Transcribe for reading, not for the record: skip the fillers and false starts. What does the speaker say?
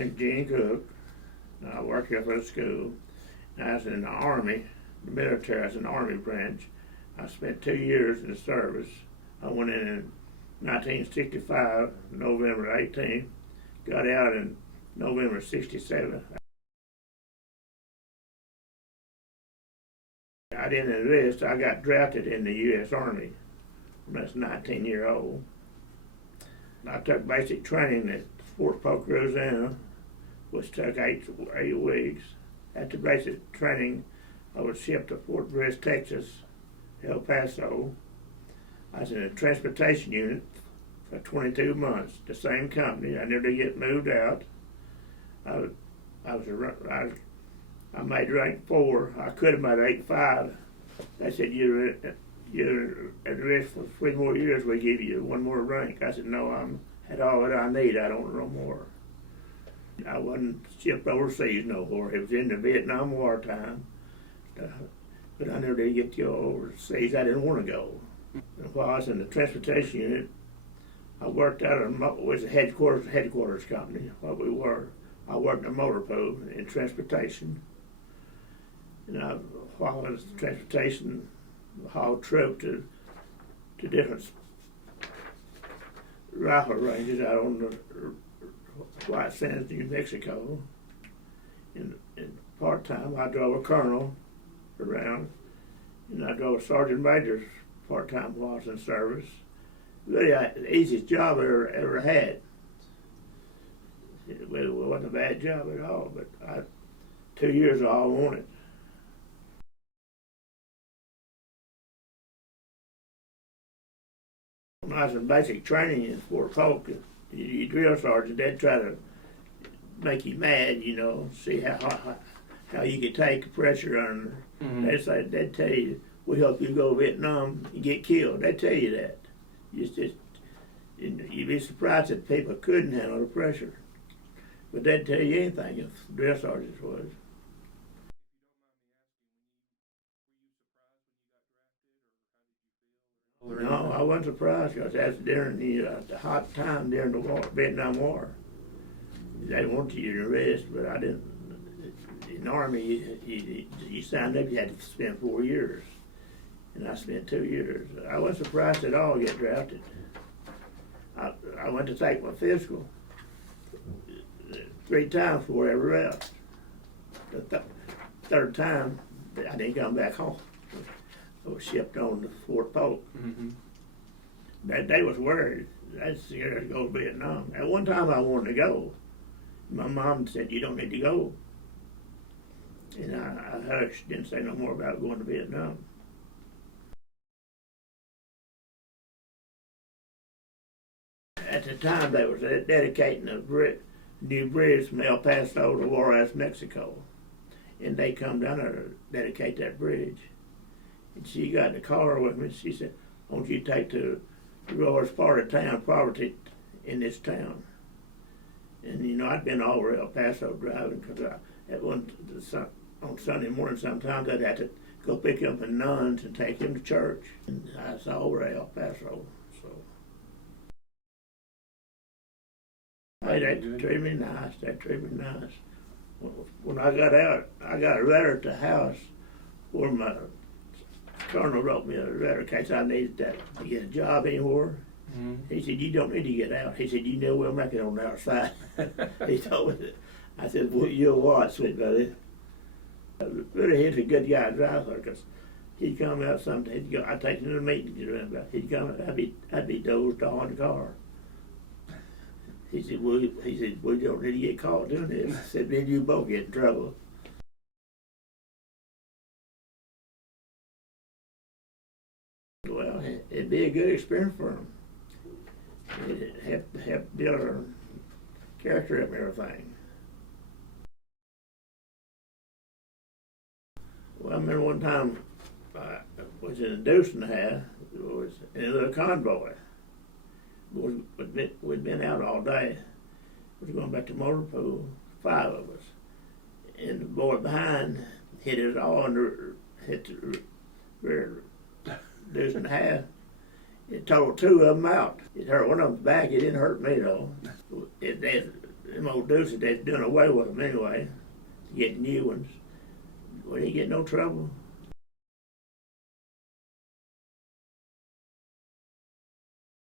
name's Gene Cook. I work here for the school. I was in the Army, the military. I was in the Army branch. I spent 2 years in the service. I went in 1965, November 18th. Got out in November 67. I didn't enlist. I got drafted in the U.S. Army when I was 19-year-old. I took basic training at Fort Polk, Louisiana, which took eight weeks. After basic training, I was shipped to Fort Bliss, Texas, El Paso. I was in a transportation unit for 22 months, the same company. I never did get moved out. I made rank 4. I could have made 8-5. They said, you're at risk for 3 more years, we give you 1 more rank. I said, no, I'm had all that I need. I don't know more. I wasn't shipped overseas no more. It was in the Vietnam War time. But I never did get to go overseas. I didn't want to go. And while I was in the transportation unit, I worked out of it was a headquarters company, what we were. I worked in a motor pool in transportation. And while I was in transportation, I hauled troops to different rifle ranges out on the White Sands, New Mexico. And part-time, I drove a colonel around, and I drove a sergeant major part-time while I was in service. Really, the easiest job I ever had. It wasn't a bad job at all, but 2 years all I wanted. When I was in basic training in Fort Polk, you drill sergeant, they'd try to make you mad, you know, see how you could take the pressure under. Mm-hmm. They'd tell you, we help you go to Vietnam and get killed. They'd tell you that. You'd be surprised that people couldn't handle the pressure. But they'd tell you anything if drill sergeants was. No, I wasn't surprised because that's during the hot time during the Vietnam War. They wanted you to enlist, but I didn't. In the Army, you signed up, you had to spend 4 years. And I spent 2 years. I wasn't surprised at all to get drafted. I went to take my physical 3 times before I ever left. The third time, I didn't come back home. I was shipped on to Fort Polk. Mm-hmm. They was worried. I was scared to go to Vietnam. At one time, I wanted to go. My mom said, you don't need to go. And I hushed, didn't say no more about going to Vietnam. At the time, they was dedicating a new bridge from El Paso to Juarez, Mexico. And they come down there to dedicate that bridge. And she got in the car with me. She said, I want you to take to the lowest part of town, property in this town. And, you know, I'd been all over El Paso driving because on Sunday morning sometimes I'd have to go pick up the nuns and take them to church. And I was all over El Paso. So hey, they treated me nice. They treated me nice. When I got out, I got a letter at the house where my colonel wrote me a letter in case I needed to get a job anywhere. Mm-hmm. He said, you don't need to get out. He said, you know we'll make it on the outside. He told me that. I said, well, you'll watch, sweet buddy. Really, he's a good guy driver because he'd come out sometime. I'd take him to the meeting. He'd come out, I'd be dozed off in the car. He said, we don't need to get caught doing this. I said, me and you both get in trouble. Well, it'd be a good experience for him. It'd help build our character up and everything. Well, I remember one time I was in a deuce and a half. It was in a little convoy. We'd been out all day. We were going back to motor pool, 5 of us. And the boy behind hit us all hit the rear deuce and a half. It totaled 2 of them out. It hurt one of them's back. It didn't hurt me though. It them old deuces, they're doing away with them anyway, get new ones. Well, they get no trouble.